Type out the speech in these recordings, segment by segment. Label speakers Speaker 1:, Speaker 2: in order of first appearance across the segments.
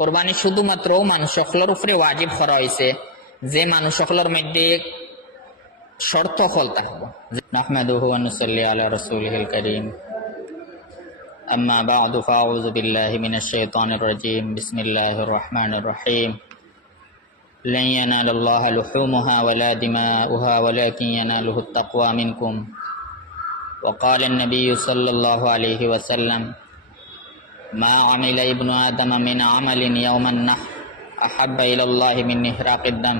Speaker 1: কোরবানি শুধুমাত্র মানুষ সকলের উপরে ওয়াজিব করা হয়েছে যে মানুষ সকলের মধ্যে শর্ত ফল থাকবো নাহমাদুহু ওয়া নুসাল্লি আলা রাসূলিহিল কারীম أما بعد فأعوذ بالله من الشيطان الرجيم بسم الله الرحمن الرحيم لن ينال الله لحومها ولا دماؤها ولكن يناله التقوى منكم وقال النبي صلى الله عليه وسلم ما عمل ابن آدم من عمل يوم النحر أحب إلى الله من إحراق الدم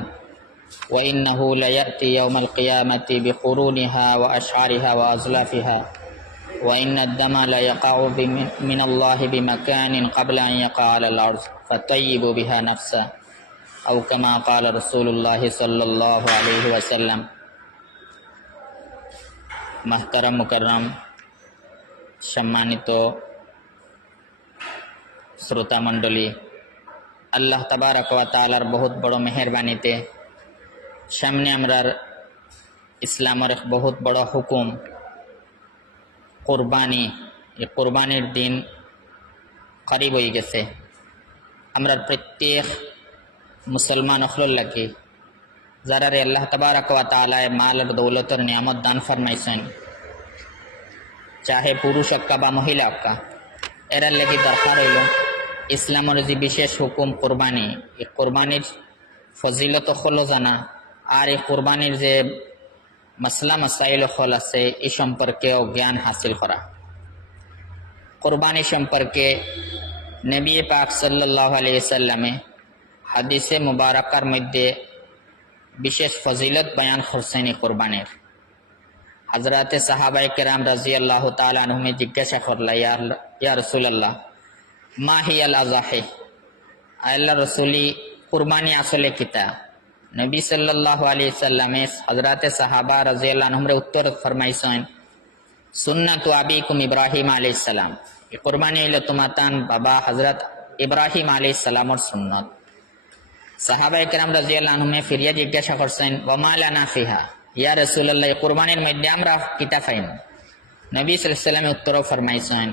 Speaker 1: وإنه ليأتي يوم القيامة بقرونها وأشعارها وأزلافها وإن الدم ليقع بم- من الله بمكان قبل أن يقع على الأرض فطيب بها نفسا أو كما قال رسول الله صلى الله عليه وسلم মাহতারাম মুকাররম সম্মানিত শ্রোতা মণ্ডলী আল্লাহ তাআলার বহুত বড় মেহরবানিতে সামনে আমরার ইসলামের বহুত বড় হুকুম, কোরবানি। এই কোরবানির দিন করিব হয়ে গেছে। আমরা প্রত্যেক মুসলমান অখলর লাগি, যারা রে আল্লাহ তাবারক ওয়া তাআলায় মাল আর দৌলতের নিয়ামত দান ফরমাইছেন, চাহে পুরুষ আক্কা বা মহিলা আক্কা, এরার লাগি দরকার হইল ইসলামের যে বিশেষ হুকুম কোরবানি এই কোরবানির ফজিলত হলো জানা আর এই কোরবানির যে মাসলা মাসাইল হল আছে, এই সম্পর্কেও জ্ঞান হাসিল করা কোরবানি সম্পর্কে নবী পাক সাল্লাহ আলিয়াল্লামে হাদিসে মুবারকার মধ্যে বিশেষ ফজিলত বয়ান করছেন এই কোরবানির হজরতে সাহাবাই কেরাম রাজি আল্লাহ তালুমে জিজ্ঞাসা করলা ইয়া রসুল্লাহ মা হি আল আজাহে আল্লাহ রসুলি কুরবানি আসলে কিতা। নবী সাল্লাহ আলী সাল্লামে হজরতে সাহাবা রাজি আল্লাহ নহমরে উত্তর ফরমাইছেন, সুন্নাতু আবিকুম ইব্রাহিম আলী সালাম। এই কোরবানি হইল তোমার তান বাবা হজরত ইব্রাহিম আলী সালামর সুন্নত। সাহাবা একরাম রাজিয়াল্লাহ আনহুমে ফিরিয়া জিজ্ঞাসা করছেন ওয়ামালা নাফিহা ইয়া রাসূলুল্লাহ, এই কুরবানির মধ্যে আমরা কিতা পাইম? নবী ওয়াসাল্লাম উত্তর ফরমাইছেন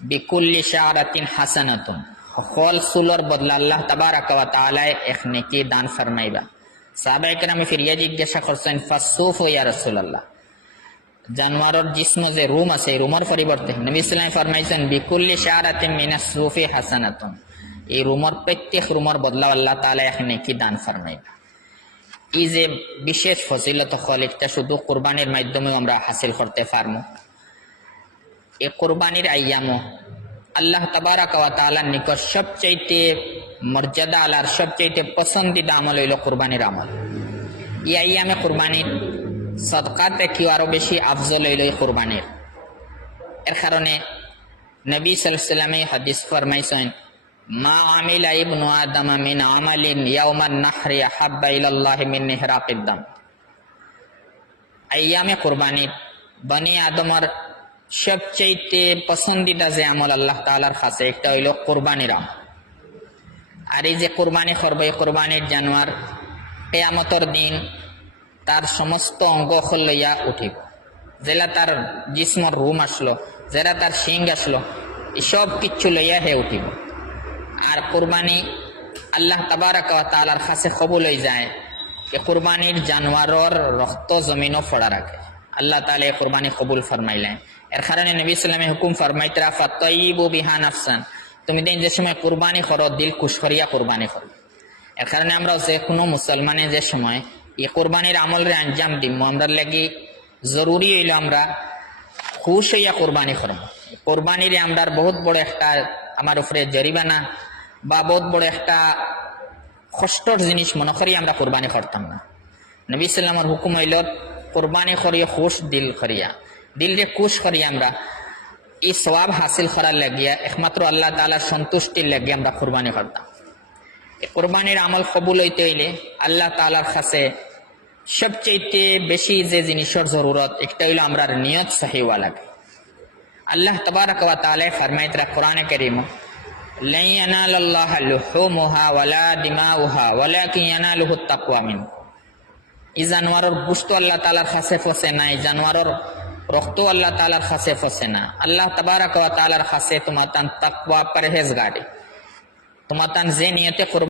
Speaker 1: বিকুল্লি শারাতিন হাসানাতুন। সকল সুলর বদলা আল্লাহ তাবারাক ওয়া তাআলা এক নেকি দান ফরমাইবা। সাহাবা একরামে ফিরিয়া জিজ্ঞাসা করছেন ফাসুফ ইয়া রাসূলুল্লাহ? জানোয়ারের জিসম যে রুম আছে, এই রুমের পরিবর্তে নবী সাল্লাল্লাহু ফরমাইছেন, বিকুল্লি শারাতিন মিনাস সুফি হাসানাতুন। এই রুমর প্রত্যেক রুমর বদলা আল্লাহ তালা এখানে কি দান ফরমাইবা। এই যে বিশেষ ফজিলত হল এটা শুধু কোরবানির মাধ্যমে আমরা হাসিল করতে পারব। এই কোরবানির আইয়ামো আল্লাহ তাবারাক ওয়া তাআলার নিকট সবচাইতে মর্যাদা আলার সবচাইতে পছন্দিদা আমল হইল কোরবানির আমল। এই আইয়ামে কোরবানির সদকাতে কেউ আরও বেশি আফজল হইল এই কোরবানির। এর কারণে নবী সাল্লামে হাদিস ফরমাইছেন, মা আমিলা ইবনু আদম মিন আমালিন ইয়াউমান নাহরি হাব্বা ইলাল্লাহি মিন ইহরাকিদ দাম। আইয়ামে কুরবানি বনি আদমর সবচেয়ে পছন্দিদা যে আমল আল্লাহ তাআলার কাছে, একটা হইল কুরবানির আর এই যে কুরবানি করবে কুরবানির জানোয়ার কেয়ামতর দিন তার সমস্ত অঙ্গ লইয়া উঠিব। জেলা তার জিসমর রুম আসলো জেলা তার শিং আসলো সব কিচ্ছু লইয়া হে উঠিব। আর কোরবানি আল্লাহ তাবারাক ওয়া তাআলার কাছে কবুল হয়ে যায় এ কোরবানির জানোয়ারর রক্ত জমিনও ফড়া রাখে। আল্লাহ তাআলা এ কোরবানি কবুল ফরমাইলেন। এর কারণে নবী সাল্লামে হুকুম ফরমাইতরা ফাতাইবু বিহান আফসান তুমি দিন যে সময় কোরবানি করো, দিল খুশ করিয়া কোরবানি করো। এর কারণে আমরা যে কোনো মুসলমানে যে সময় এই কোরবানির আমলের আঞ্জাম দিম আমরা লাগি জরুরি হইল আমরা খুশ হইয়া কোরবানি করব কোরবানির আমরা বহুত বড় একটা আমার উপরে জরিমানা বা বহুত বড় একটা কষ্টর জিনিস মনে করি আমরা কোরবানি করতাম না। নবী সাল্লামর হুকুম হইল কোরবানি করিয়া খুশ দিল করিয়া। দিল যে খুশ করি আমরা এই সবাব হাসিল করার লাগিয়া একমাত্র আল্লাহ তালার সন্তুষ্টির লাগিয়ে আমরা কোরবানি করতাম। কোরবানির আমল কবুল হইতে হইলে আল্লাহ তালার কাছে সবচেয়ে বেশি যে জিনিসের জরুরত, একটা হইল আমরা নিয়ত সাহিওয়া লাগে। আল্লাহ তবারক ওয়া তাআলা ফরমাইতরা কোরআনে কারীম লাই ইয়ানালাল্লাহ লুহুমুহা ওয়ালা দিমাউহা, ওয়ালাকিন ইয়ানালুহু তাকওয়া মিনকুম এই জানোয়ারের গুস্ত আল্লাহ তালার কাছে ফসে না, এই জানোয়ারের রক্ত আল্লাহ তালার কাছে ফসে না। আল্লাহ তবারক ওয়া তাআলার কাছে তোমার তান তাকওয়া পরহেজগারি। তোমার তান যে নিয়তে